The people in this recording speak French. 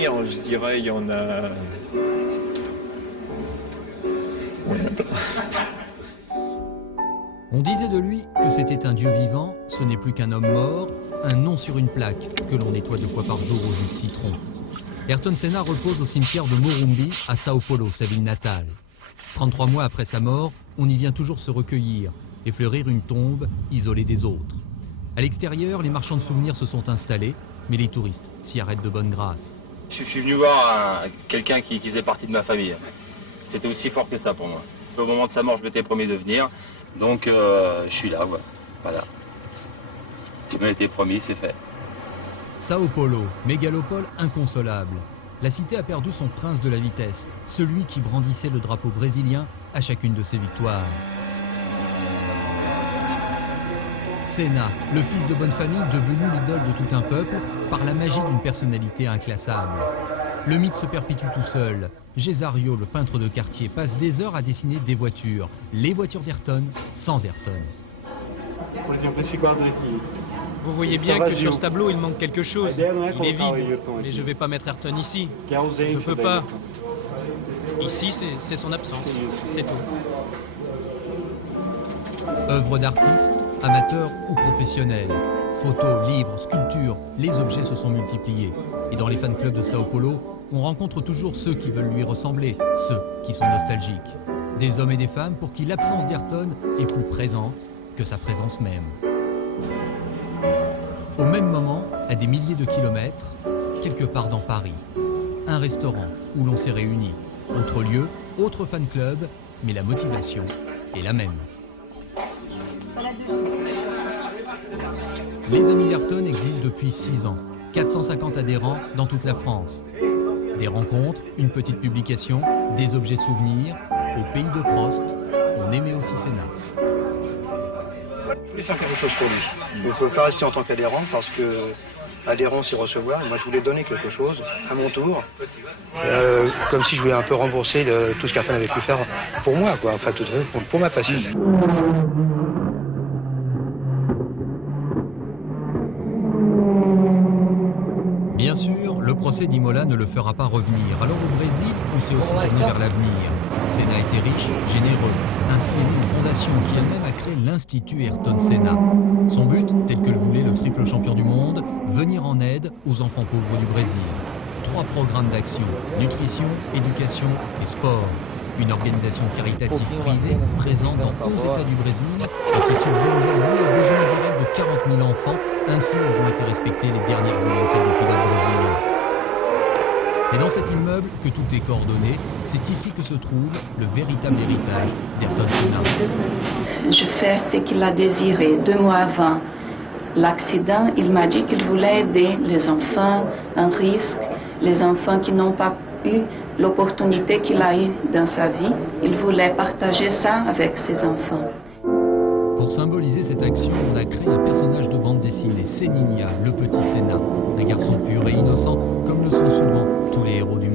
dire, je dirais, il y en a... Oui, il y en a plein. On disait de lui que c'était un dieu vivant, ce n'est plus qu'un homme mort, un nom sur une plaque que l'on nettoie 2 fois par jour au jus de citron. Ayrton Senna repose au cimetière de Morumbi à Sao Paulo, sa ville natale. 33 mois après sa mort, on y vient toujours se recueillir et fleurir une tombe isolée des autres. À l'extérieur, les marchands de souvenirs se sont installés, mais les touristes s'y arrêtent de bonne grâce. Je suis venu voir quelqu'un qui faisait partie de ma famille. C'était aussi fort que ça pour moi. Au moment de sa mort, je m'étais promis de venir, donc je suis là, ouais. Voilà. Je m'étais promis, c'est fait. Sao Paulo, mégalopole inconsolable. La cité a perdu son prince de la vitesse, celui qui brandissait le drapeau brésilien à chacune de ses victoires. Senna, le fils de bonne famille devenu l'idole de tout un peuple par la magie d'une personnalité inclassable. Le mythe se perpétue tout seul. Gesario, le peintre de quartier, passe des heures à dessiner des voitures. Les voitures d'Ayrton sans Ayrton. Vous voyez bien que sur ce tableau, il manque quelque chose. Il est vide, mais je ne vais pas mettre Ayrton ici. Je ne peux pas. Ici, c'est son absence. C'est tout. Œuvres d'artistes, amateurs ou professionnels. Photos, livres, sculptures, les objets se sont multipliés. Et dans les fan clubs de Sao Paulo, on rencontre toujours ceux qui veulent lui ressembler, ceux qui sont nostalgiques. Des hommes et des femmes pour qui l'absence d'Ayrton est plus présente que sa présence même. Au même moment, à des milliers de kilomètres, quelque part dans Paris, un restaurant où l'on s'est réunis. Autre lieu, autre fan club, mais la motivation est la même. Les Amis d'Ayrton existent depuis 6 ans. 450 adhérents dans toute la France. Des rencontres, une petite publication, des objets souvenirs. Au pays de Prost, on aimait aussi Senna. Je voulais faire quelque chose pour lui. Donc, je ne peux pas rester en tant qu'adhérent parce que adhérent c'est recevoir. Et moi je voulais donner quelque chose à mon tour. Comme si je voulais un peu rembourser tout ce qu'Ayrton avait pu faire pour moi, quoi. Enfin, pour ma passion. Bien sûr, le procès d'Imola ne le fera pas revenir. Alors au Brésil, on s'est aussi tourné vers l'avenir. Senna était riche, généreux. Ainsi est née une fondation qui elle-même a créé l'Institut Ayrton Senna. Son but, tel que le voulait le triple champion du monde, venir en aide aux enfants pauvres du Brésil. 3 programmes d'action, nutrition, éducation et sport. Une organisation caritative privée présente dans 11 États du Brésil et qui subvient aujourd'hui aux besoins directs de 40 000 enfants. Ainsi auront été respectées les dernières volontés du pilote brésilien. C'est dans cet immeuble que tout est coordonné. C'est ici que se trouve le véritable héritage d'Ayrton Senna. Je fais ce qu'il a désiré 2 mois avant l'accident. Il m'a dit qu'il voulait aider les enfants en risque, les enfants qui n'ont pas eu l'opportunité qu'il a eue dans sa vie. Il voulait partager ça avec ses enfants. Pour symboliser cette action, on a créé un personnage de bande dessinée, Seninha, le petit Senna. Un garçon pur et innocent, comme le sont souvent tous les héros du